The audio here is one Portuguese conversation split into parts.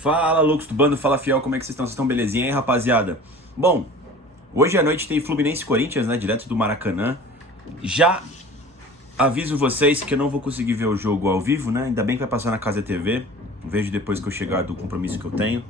Fala, loucos do bando, fala fiel, como é que vocês estão? Vocês estão belezinha aí, rapaziada? Bom, hoje à noite tem Fluminense e Corinthians, né, direto do Maracanã. Já aviso vocês que eu não vou conseguir ver o jogo ao vivo, né, ainda bem que vai passar na Casa TV. Vejo depois que eu chegar do compromisso que eu tenho.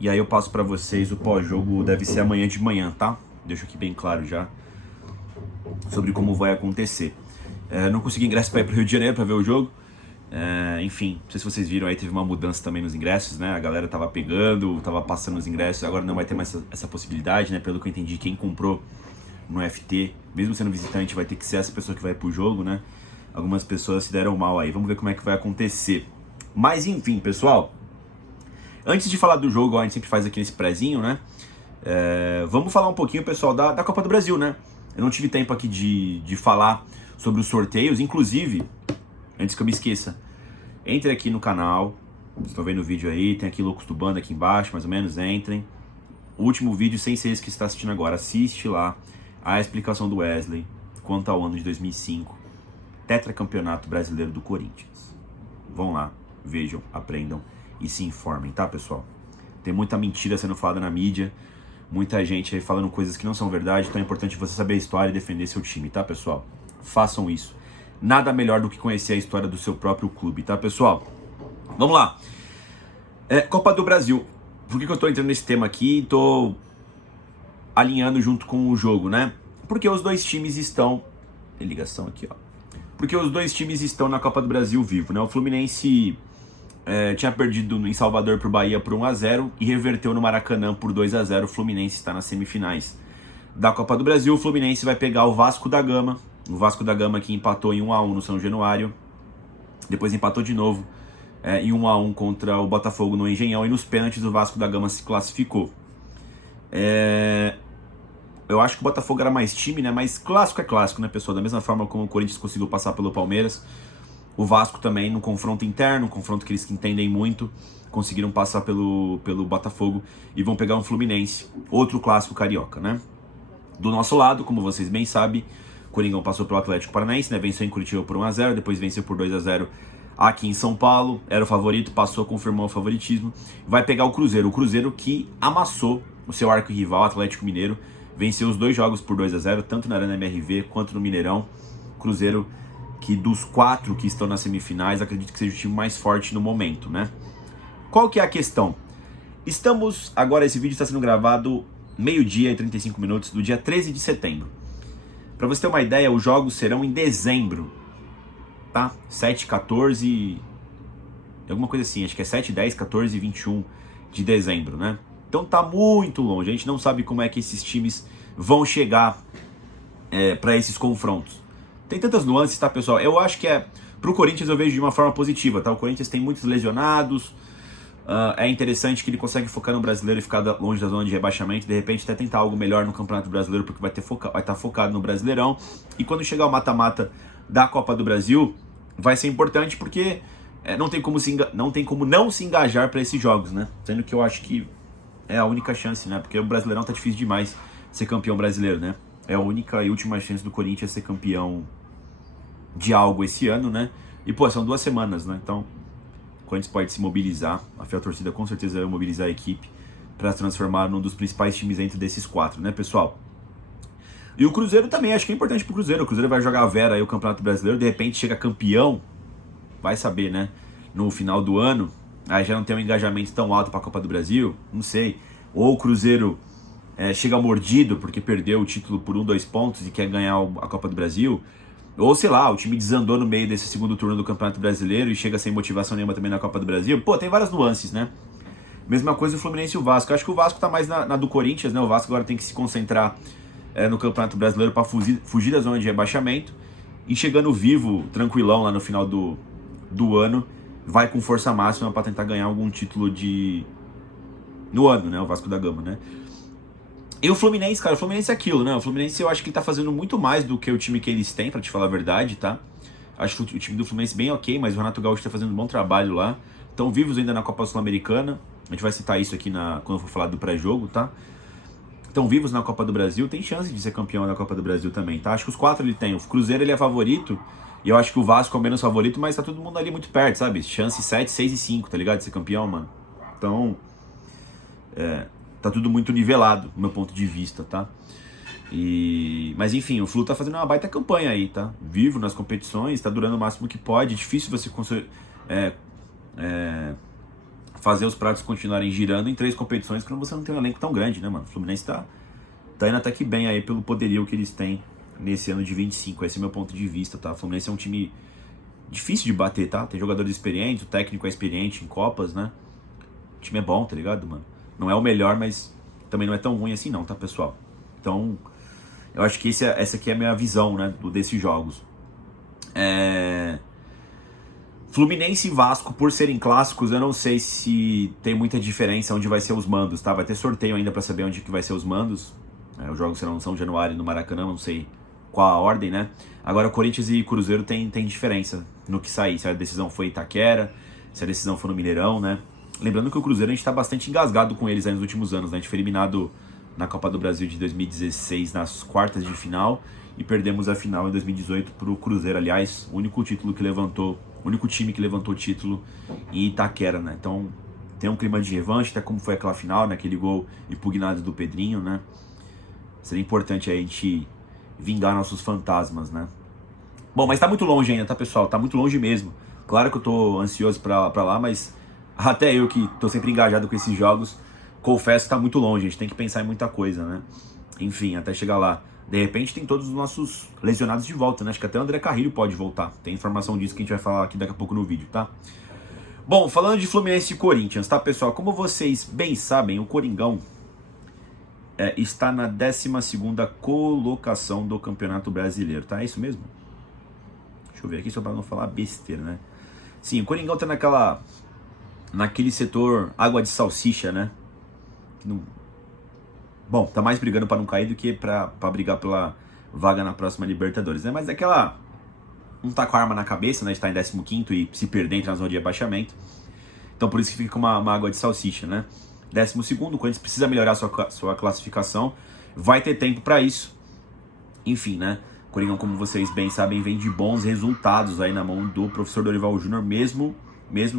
E aí eu passo pra vocês o pós-jogo, deve ser amanhã de manhã, tá? Deixo aqui bem claro já sobre como vai acontecer. Não consegui ingresso pra ir pro Rio de Janeiro pra ver o jogo. Enfim, não sei se vocês viram aí, teve uma mudança também nos ingressos, né? A galera tava pegando, tava passando os ingressos, agora não vai ter mais essa possibilidade, né? Pelo que eu entendi, quem comprou no FT, mesmo sendo visitante, vai ter que ser essa pessoa que vai pro jogo, né? Algumas pessoas se deram mal aí, vamos ver como é que vai acontecer. Mas enfim, pessoal, antes de falar do jogo, a gente sempre faz aqui nesse prezinho, né? Vamos falar um pouquinho, pessoal, da Copa do Brasil, né? Eu não tive tempo aqui de falar sobre os sorteios, inclusive, antes que eu me esqueça, entre aqui no canal, vocês estão vendo o vídeo aí, tem aqui Loucos do Bando aqui embaixo, mais ou menos, entrem. O último vídeo, sem ser esse que você está assistindo agora, assiste lá a explicação do Wesley quanto ao ano de 2005, tetracampeonato brasileiro do Corinthians. Vão lá, vejam, aprendam e se informem, tá, pessoal? Tem muita mentira sendo falada na mídia, muita gente aí falando coisas que não são verdade, então é importante você saber a história e defender seu time, tá, pessoal? Façam isso. Nada melhor do que conhecer a história do seu próprio clube, tá, pessoal? Vamos lá. Copa do Brasil. Por que eu tô entrando nesse tema aqui e tô alinhando junto com o jogo, né? Porque os dois times estão... Tem ligação aqui, ó. Porque os dois times estão na Copa do Brasil vivo, né? O Fluminense tinha perdido em Salvador pro Bahia por 1-0 e reverteu no Maracanã por 2-0. O Fluminense está nas semifinais da Copa do Brasil. O Fluminense vai pegar o Vasco da Gama. O Vasco da Gama que empatou em 1-1 no São Januário. Depois empatou de novo em 1-1 contra o Botafogo no Engenhão. E nos pênaltis o Vasco da Gama se classificou. Eu acho que o Botafogo era mais time, né? Mas clássico é clássico, né, pessoal? Da mesma forma como o Corinthians conseguiu passar pelo Palmeiras, o Vasco também, no confronto interno, um confronto que eles entendem muito, conseguiram passar pelo Botafogo e vão pegar um Fluminense, outro clássico carioca, né? Do nosso lado, como vocês bem sabem, o Coringão passou pelo Atlético Paranaense, né? Venceu em Curitiba por 1-0, depois venceu por 2-0 aqui em São Paulo, era o favorito, passou, confirmou o favoritismo, vai pegar o Cruzeiro que amassou o seu arquirrival Atlético Mineiro, venceu os dois jogos por 2-0, tanto na Arena MRV quanto no Mineirão. Cruzeiro que dos 4 que estão nas semifinais, acredito que seja o time mais forte no momento, né? Qual que é a questão? Agora esse vídeo está sendo gravado meio-dia e 35 minutos do dia 13 de setembro. Para você ter uma ideia, os jogos serão em dezembro, tá? 7, 14, alguma coisa assim, acho que é 7, 10, 14 e 21 de dezembro, né? Então tá muito longe, a gente não sabe como é que esses times vão chegar para esses confrontos. Tem tantas nuances, tá, pessoal? Eu acho que pro Corinthians eu vejo de uma forma positiva, tá? O Corinthians tem muitos lesionados, é interessante que ele consegue focar no brasileiro e ficar longe da zona de rebaixamento, de repente até tentar algo melhor no Campeonato Brasileiro, porque vai estar focado no Brasileirão, e quando chegar o mata-mata da Copa do Brasil, vai ser importante porque não tem como não se engajar para esses jogos, né? Sendo que eu acho que é a única chance, né? Porque o Brasileirão tá difícil demais ser campeão brasileiro, né? É a única e última chance do Corinthians ser campeão de algo esse ano, né? E, pô, são 2 semanas, né? Então, o Corinthians pode se mobilizar, a Fiel Torcida com certeza vai mobilizar a equipe para se transformar num dos principais times dentro desses 4, né, pessoal? E o Cruzeiro também, acho que é importante pro Cruzeiro. O Cruzeiro vai jogar a Vera aí o Campeonato Brasileiro, de repente chega campeão, vai saber, né? No final do ano, aí já não tem um engajamento tão alto pra Copa do Brasil, não sei. Ou o Cruzeiro chega mordido porque perdeu o título por 1, 2 pontos e quer ganhar a Copa do Brasil. Ou sei lá, o time desandou no meio desse segundo turno do Campeonato Brasileiro e chega sem motivação nenhuma também na Copa do Brasil. Pô, tem várias nuances, né? Mesma coisa o Fluminense e o Vasco. Acho que o Vasco tá mais na do Corinthians, né? O Vasco agora tem que se concentrar no Campeonato Brasileiro para fugir da zona de rebaixamento. E chegando vivo, tranquilão lá no final do ano, vai com força máxima para tentar ganhar algum título no ano, né? O Vasco da Gama, né? E o Fluminense, cara, o Fluminense é aquilo, né? O Fluminense eu acho que ele tá fazendo muito mais do que o time que eles têm, pra te falar a verdade, tá? Acho que o time do Fluminense bem ok, mas o Renato Gaúcho tá fazendo um bom trabalho lá. Estão vivos ainda na Copa Sul-Americana. A gente vai citar isso aqui quando eu for falar do pré-jogo, tá? Estão vivos na Copa do Brasil, tem chance de ser campeão da Copa do Brasil também, tá? Acho que os 4 ele tem. O Cruzeiro ele é favorito, e eu acho que o Vasco é o menos favorito, mas tá todo mundo ali muito perto, sabe? Chance 7, 6 e 5, tá ligado? De ser campeão, mano. Então, tá tudo muito nivelado, do meu ponto de vista, tá? Mas enfim, o Flu tá fazendo uma baita campanha aí, tá? Vivo nas competições, tá durando o máximo que pode. Difícil você fazer os pratos continuarem girando em 3 competições quando você não tem um elenco tão grande, né, mano? O Fluminense tá indo até que bem aí pelo poderio que eles têm nesse ano de 25. Esse é o meu ponto de vista, tá? O Fluminense é um time difícil de bater, tá? Tem jogadores experientes, o técnico é experiente em Copas, né? O time é bom, tá ligado, mano? Não é o melhor, mas também não é tão ruim assim não, tá, pessoal? Então, eu acho que essa aqui é a minha visão, né, desses jogos. Fluminense e Vasco, por serem clássicos, eu não sei se tem muita diferença onde vai ser os mandos, tá? Vai ter sorteio ainda pra saber onde que vai ser os mandos. Os jogos serão em São Januário no Maracanã, não sei qual a ordem, né? Agora, Corinthians e Cruzeiro tem diferença no que sair. Se a decisão foi em Itaquera, se a decisão for no Mineirão, né? Lembrando que o Cruzeiro a gente tá bastante engasgado com eles aí nos últimos anos, né? A gente foi eliminado na Copa do Brasil de 2016 nas quartas de final e perdemos a final em 2018 pro Cruzeiro, aliás, o único time que levantou o título em Itaquera, né? Então tem um clima de revanche, até como foi aquela final, né? Aquele gol impugnado do Pedrinho, né? Seria importante aí a gente vingar nossos fantasmas, né? Bom, mas tá muito longe ainda, tá, pessoal? Tá muito longe mesmo. Claro que eu tô ansioso pra lá, mas até eu que tô sempre engajado com esses jogos, confesso que tá muito longe. A gente tem que pensar em muita coisa, né? Enfim, até chegar lá. De repente tem todos os nossos lesionados de volta, né? Acho que até o André Carrilho pode voltar. Tem informação disso que a gente vai falar aqui daqui a pouco no vídeo, tá? Bom, falando de Fluminense e Corinthians, tá, pessoal? Como vocês bem sabem, o Coringão está na 12ª colocação do Campeonato Brasileiro, tá? É isso mesmo? Deixa eu ver aqui só pra não falar besteira, né? Sim, o Coringão tá naquele setor água de salsicha, né? Que não... Bom, tá mais brigando pra não cair do que pra brigar pela vaga na próxima Libertadores, né? Mas aquela... não tá com a arma na cabeça, né? A gente tá em 15º e se perder entra na zona de rebaixamento. Então por isso que fica com uma água de salsicha, né? 12º, o Corinthians precisa melhorar sua classificação. Vai ter tempo pra isso. Enfim, né? O Coringão, como vocês bem sabem, vem de bons resultados aí na mão do professor Dorival Júnior, mesmo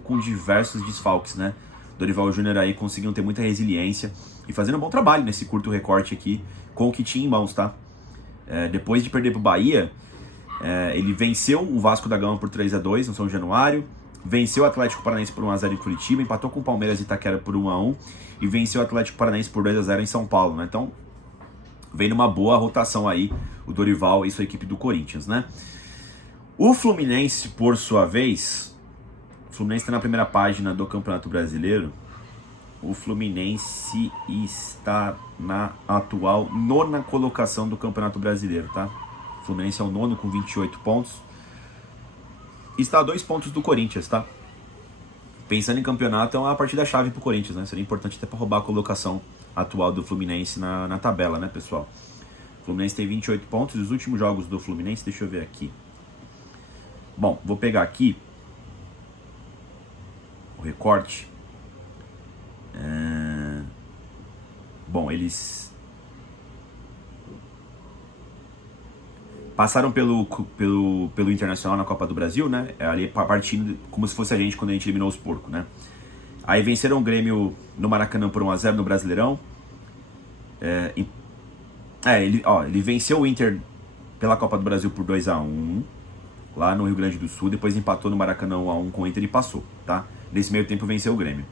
com diversos desfalques, né? Dorival Júnior aí conseguiu ter muita resiliência e fazendo um bom trabalho nesse curto recorte aqui com o que tinha em mãos, tá? Depois de perder pro Bahia, ele venceu o Vasco da Gama por 3-2 no São Januário, venceu o Atlético Paranaense por 1-0 em Curitiba, empatou com o Palmeiras e Itaquera por 1-1 e venceu o Atlético Paranaense por 2-0 em São Paulo, né? Então, vem numa boa rotação aí o Dorival e sua equipe do Corinthians, né? O Fluminense, por sua vez, o Fluminense está na primeira página do Campeonato Brasileiro. O Fluminense está na atual 9ª colocação do Campeonato Brasileiro, tá? O Fluminense é o 9º com 28 pontos. Está a 2 pontos do Corinthians, tá? Pensando em campeonato, é uma partida-chave pro Corinthians, né? Seria importante até para roubar a colocação atual do Fluminense na tabela, né, pessoal? O Fluminense tem 28 pontos. Os últimos jogos do Fluminense, deixa eu ver aqui. Bom, vou pegar aqui o recorte. Bom, eles passaram pelo Internacional na Copa do Brasil, né? Ali partindo como se fosse a gente quando a gente eliminou os porcos, né? Aí venceram o Grêmio no Maracanã por 1-0 no Brasileirão. Ele venceu o Inter pela Copa do Brasil por 2-1 lá no Rio Grande do Sul. Depois empatou no Maracanã 1-1 com o Inter e passou, tá? Nesse meio tempo venceu o Grêmio.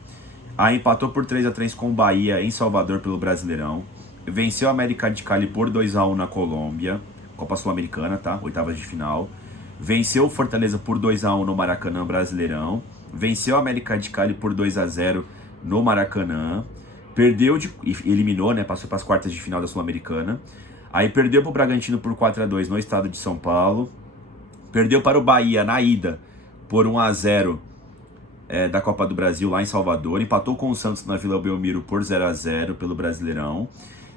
Aí empatou por 3-3 com o Bahia em Salvador pelo Brasileirão. Venceu o América de Cali por 2-1 na Colômbia, Copa Sul-Americana, tá? Oitavas de final. Venceu o Fortaleza por 2-1 no Maracanã Brasileirão. Venceu o América de Cali por 2-0 no Maracanã. Perdeu e eliminou, né? Passou para as quartas de final da Sul-Americana. Aí perdeu para o Bragantino por 4-2 no estado de São Paulo. Perdeu para o Bahia na ida por 1-0 da Copa do Brasil lá em Salvador. Empatou com o Santos na Vila Belmiro por 0-0 pelo Brasileirão.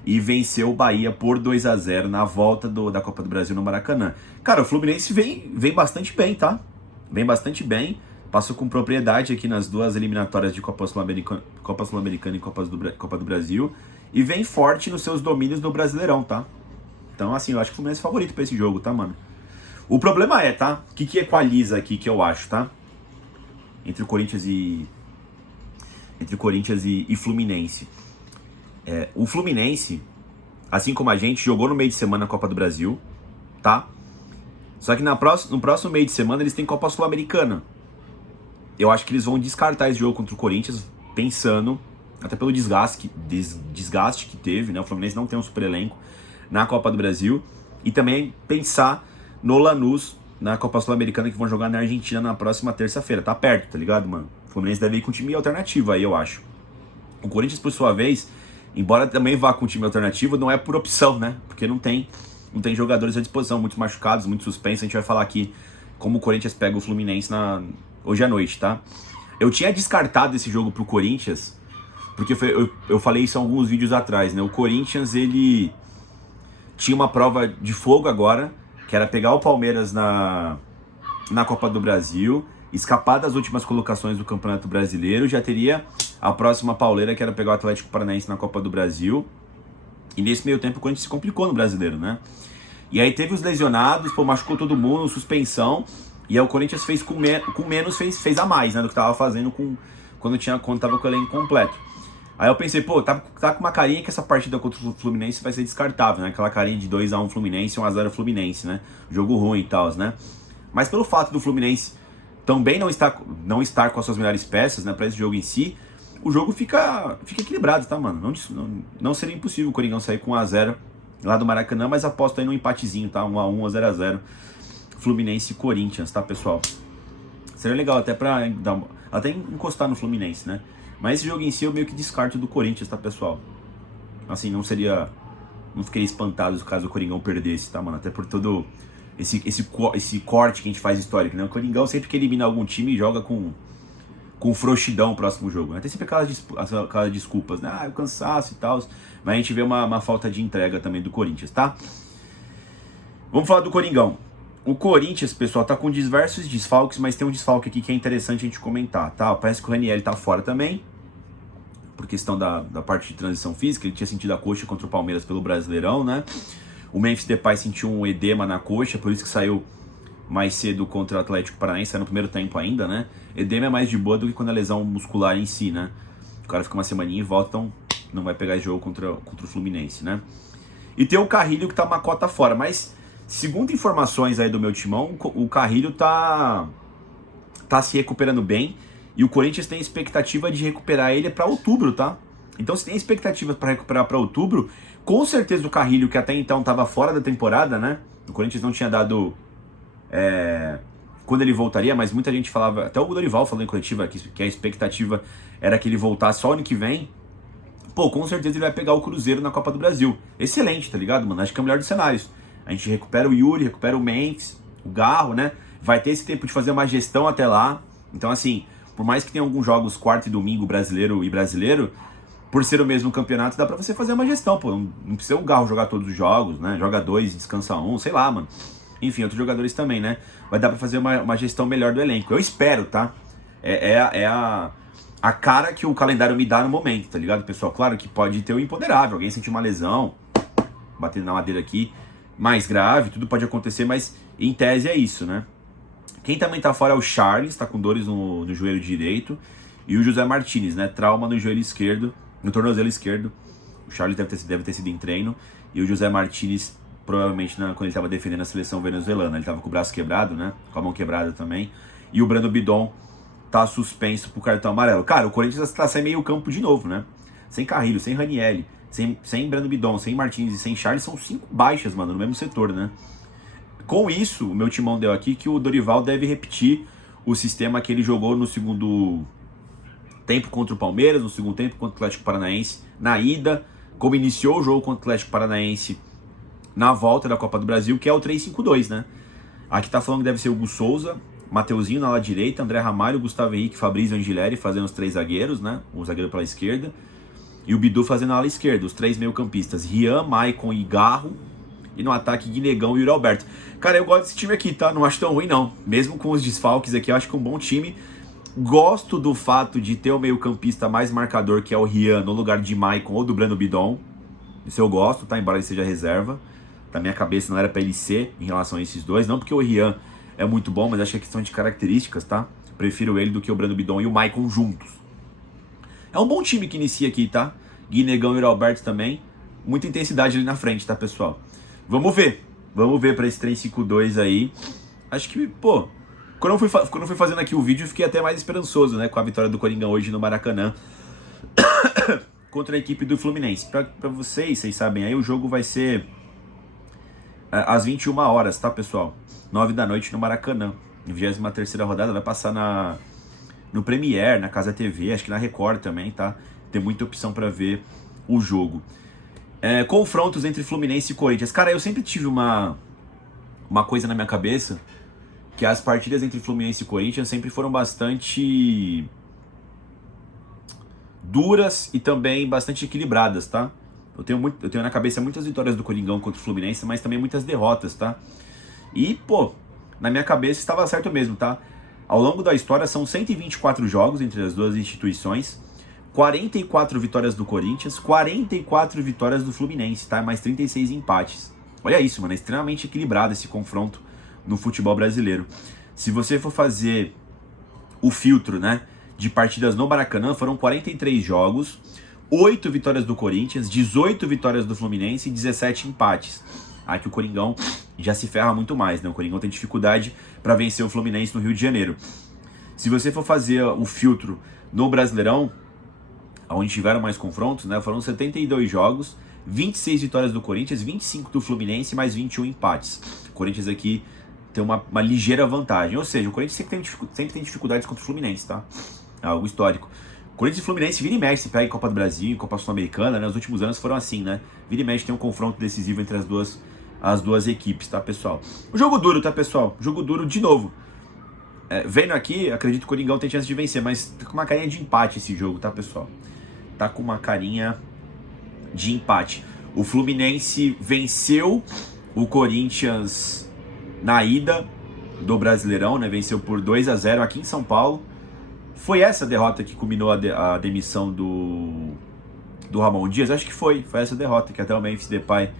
E venceu o Bahia por 2-0 na volta da Copa do Brasil no Maracanã. Cara, o Fluminense vem bastante bem, tá? Vem bastante bem. Passou com propriedade aqui nas duas eliminatórias de Copa Sul-Americana e Copa do Brasil. E vem forte nos seus domínios no Brasileirão, tá? Então, assim, eu acho que o Fluminense é favorito pra esse jogo, tá, mano? O problema tá? O que equaliza aqui, que eu acho, tá? Entre o Corinthians e entre Corinthians e Fluminense. O Fluminense, assim como a gente, jogou no meio de semana na Copa do Brasil, tá? Só que no próximo meio de semana eles têm Copa Sul-Americana. Eu acho que eles vão descartar esse jogo contra o Corinthians, pensando, até pelo desgaste que teve, né? O Fluminense não tem um super elenco na Copa do Brasil. E também pensar no Lanús, na Copa Sul-Americana, que vão jogar na Argentina na próxima terça-feira. Tá perto, tá ligado, mano? O Fluminense deve ir com um time alternativo aí, eu acho. O Corinthians, por sua vez, embora também vá com um time alternativo, não é por opção, né? Porque não tem jogadores à disposição, muitos machucados, muito suspensos. A gente vai falar aqui como o Corinthians pega o Fluminense hoje à noite, tá? Eu tinha descartado esse jogo pro Corinthians, porque eu falei isso em alguns vídeos atrás, né? O Corinthians, ele tinha uma prova de fogo agora, que era pegar o Palmeiras na Copa do Brasil, escapar das últimas colocações do Campeonato Brasileiro, já teria a próxima pauleira, que era pegar o Atlético Paranaense na Copa do Brasil. E nesse meio tempo o Corinthians se complicou no Brasileiro, né? E aí teve os lesionados, machucou todo mundo, suspensão. E aí o Corinthians fez com menos, fez a mais, né? Do que tava fazendo quando tava com o elenco completo. Aí eu pensei, tá com uma carinha que essa partida contra o Fluminense vai ser descartável, né? Aquela carinha de 2-1 Fluminense e 1-0 Fluminense, né? Jogo ruim e tal, né? Mas pelo fato do Fluminense também não estar com as suas melhores peças, né? Pra esse jogo em si, o jogo fica equilibrado, tá, mano? Não seria impossível o Coringão sair com 1-0 lá do Maracanã, mas aposto aí num empatezinho, tá? 1-1 ou 0-0. Fluminense e Corinthians, tá, pessoal? Seria legal até até encostar no Fluminense, né? Mas esse jogo em si eu meio que descarto do Corinthians, tá, pessoal? Assim, não ficaria espantado caso o Coringão perdesse, tá, mano? Até por todo esse corte que a gente faz histórico, né? O Coringão sempre que elimina algum time joga com frouxidão o próximo jogo, né? Tem sempre aquelas desculpas, né? O cansaço e tal. Mas a gente vê uma falta de entrega também do Corinthians, tá? Vamos falar do Coringão. O Corinthians, pessoal, tá com diversos desfalques, mas tem um desfalque aqui que é interessante a gente comentar, tá? Parece que o Ranieri tá fora também, por questão da parte de transição física. Ele tinha sentido a coxa contra o Palmeiras pelo Brasileirão, né? O Memphis Depay sentiu um edema na coxa, por isso que saiu mais cedo contra o Atlético Paranaense, saiu no primeiro tempo ainda, né? Edema é mais de boa do que quando é lesão muscular em si, né? O cara fica uma semaninha e volta, então não vai pegar esse jogo contra o Fluminense, né? E tem o Carrilho que tá uma cota fora, mas segundo informações aí do meu timão, o Carrilho tá se recuperando bem e o Corinthians tem expectativa de recuperar ele para outubro, tá? Então se tem expectativa para recuperar para outubro, com certeza o Carrilho, que até então tava fora da temporada, né? O Corinthians não tinha dado quando ele voltaria, mas muita gente falava, até o Dorival falou em coletiva que a expectativa era que ele voltasse só ano que vem. Pô, com certeza ele vai pegar o Cruzeiro na Copa do Brasil. Excelente, tá ligado, mano? Acho que é o melhor dos cenários. A gente recupera o Yuri, recupera o Memphis, o Garro, né? Vai ter esse tempo de fazer uma gestão até lá. Então, assim, por mais que tenha alguns jogos quarta e domingo brasileiro, por ser o mesmo campeonato, dá pra você fazer uma gestão, pô. Não precisa o Garro jogar todos os jogos, né? Joga 2, descansa 1, sei lá, mano. Enfim, outros jogadores também, né? Vai dar pra fazer uma gestão melhor do elenco. Eu espero, tá? É a cara que o calendário me dá no momento, tá ligado, pessoal? Claro que pode ter o imponderável, alguém sentir uma lesão, batendo na madeira aqui, mais grave, tudo pode acontecer, mas em tese é isso, né? Quem também tá fora é o Charles, tá com dores no joelho direito, e o José Martinez, né? Trauma no joelho esquerdo, no tornozelo esquerdo. O Charles deve ter sido em treino, e o José Martinez, provavelmente, quando ele tava defendendo a seleção venezuelana, ele tava com o braço quebrado, né? Com a mão quebrada também. E o Brando Bidon tá suspenso pro cartão amarelo. Cara, o Corinthians tá sem meio campo de novo, né? Sem Carrilho, sem Ranieri, sem Brando Bidon, sem Martins e sem Charles, são 5 baixas, mano, no mesmo setor, né? Com isso, o meu timão deu aqui que o Dorival deve repetir o sistema que ele jogou no segundo tempo contra o Palmeiras, no segundo tempo contra o Atlético Paranaense, na ida, como iniciou o jogo contra o Atlético Paranaense na volta da Copa do Brasil, que é o 3-5-2, né? Aqui tá falando que deve ser o Hugo Souza, Mateuzinho na ala direita, André Ramalho, Gustavo Henrique, Fabrício Angileri fazendo os 3 zagueiros, né? O zagueiro pela esquerda. E o Bidu fazendo a ala esquerda, os 3 meio-campistas, Rian, Maicon e Garro. E no ataque, Guinegão e Yuri Alberto. Cara, eu gosto desse time aqui, tá? Não acho tão ruim, não. Mesmo com os desfalques aqui, eu acho que é um bom time. Gosto do fato de ter o meio-campista mais marcador, que é o Rian, no lugar de Maicon ou do Brando Bidon. Isso eu gosto, tá? Embora ele seja reserva. Na minha cabeça não era pra ele ser em relação a esses dois. Não porque o Rian é muito bom, mas acho que é questão de características, tá? Prefiro ele do que o Brando Bidon e o Maicon juntos. É um bom time que inicia aqui, tá? Guinegão e Alberto também. Muita intensidade ali na frente, tá, pessoal? Vamos ver. Vamos ver pra esse 3-5-2 aí. Acho que, pô... Quando eu fui fazendo aqui o vídeo, eu fiquei até mais esperançoso, né? Com a vitória do Coringão hoje no Maracanã. Contra a equipe do Fluminense. Pra vocês sabem aí, o jogo vai ser às 21 horas, tá, pessoal? 9 da noite no Maracanã. 23ª rodada vai passar no Premiere, na Casa TV, acho que na Record também, tá? Tem muita opção pra ver o jogo. Confrontos entre Fluminense e Corinthians. Cara, eu sempre tive uma coisa na minha cabeça, que as partidas entre Fluminense e Corinthians sempre foram bastante duras e também bastante equilibradas, tá? Eu tenho na cabeça muitas vitórias do Coringão contra o Fluminense, mas também muitas derrotas, tá? E, pô, na minha cabeça estava certo mesmo, tá? Ao longo da história são 124 jogos entre as duas instituições, 44 vitórias do Corinthians, 44 vitórias do Fluminense, tá? Mais 36 empates. Olha isso, mano, é extremamente equilibrado esse confronto no futebol brasileiro. Se você for fazer o filtro, né, de partidas no Maracanã, foram 43 jogos, 8 vitórias do Corinthians, 18 vitórias do Fluminense e 17 empates. Aqui o Coringão já se ferra muito mais, né? O Coringão tem dificuldade para vencer o Fluminense no Rio de Janeiro. Se você for fazer o filtro no Brasileirão, onde tiveram mais confrontos, né, foram 72 jogos, 26 vitórias do Corinthians, 25 do Fluminense, mais 21 empates. O Corinthians aqui tem uma ligeira vantagem, ou seja, o Corinthians sempre tem dificuldades contra o Fluminense, tá? É algo histórico. Corinthians e Fluminense vira e mexe, se pega em Copa do Brasil, em Copa Sul-Americana, né? Nos últimos anos foram assim, né? Vira e mexe tem um confronto decisivo entre as duas equipes, tá, pessoal? O jogo duro, tá, pessoal? Jogo duro de novo. Vendo aqui, acredito que o Coringão tem chance de vencer, mas tá com uma carinha de empate esse jogo, tá, pessoal? Tá com uma carinha de empate. O Fluminense venceu o Corinthians na ida do Brasileirão, né? Venceu por 2-0 aqui em São Paulo. Foi essa derrota que culminou a demissão do Ramon Dias? Acho que foi essa derrota que até o Memphis Depay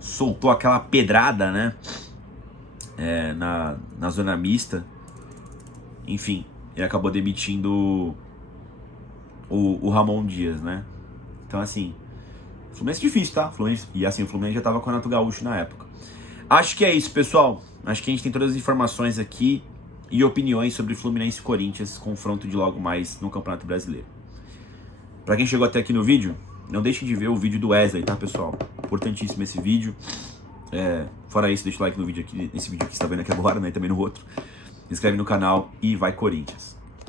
soltou aquela pedrada, né? Na zona mista. Enfim, ele acabou demitindo o Ramon Dias, né? Então, assim, Fluminense é difícil, tá? E assim, o Fluminense já tava com o Renato Gaúcho na época. Acho que é isso, pessoal. Acho que a gente tem todas as informações aqui e opiniões sobre Fluminense e Corinthians, confronto de logo mais no Campeonato Brasileiro. Pra quem chegou até aqui no vídeo, não deixe de ver o vídeo do Wesley, tá, pessoal? Importantíssimo esse vídeo. Fora isso, deixa o like no vídeo aqui, nesse vídeo que você tá vendo aqui agora, né? E também no outro. Se inscreve no canal e vai Corinthians!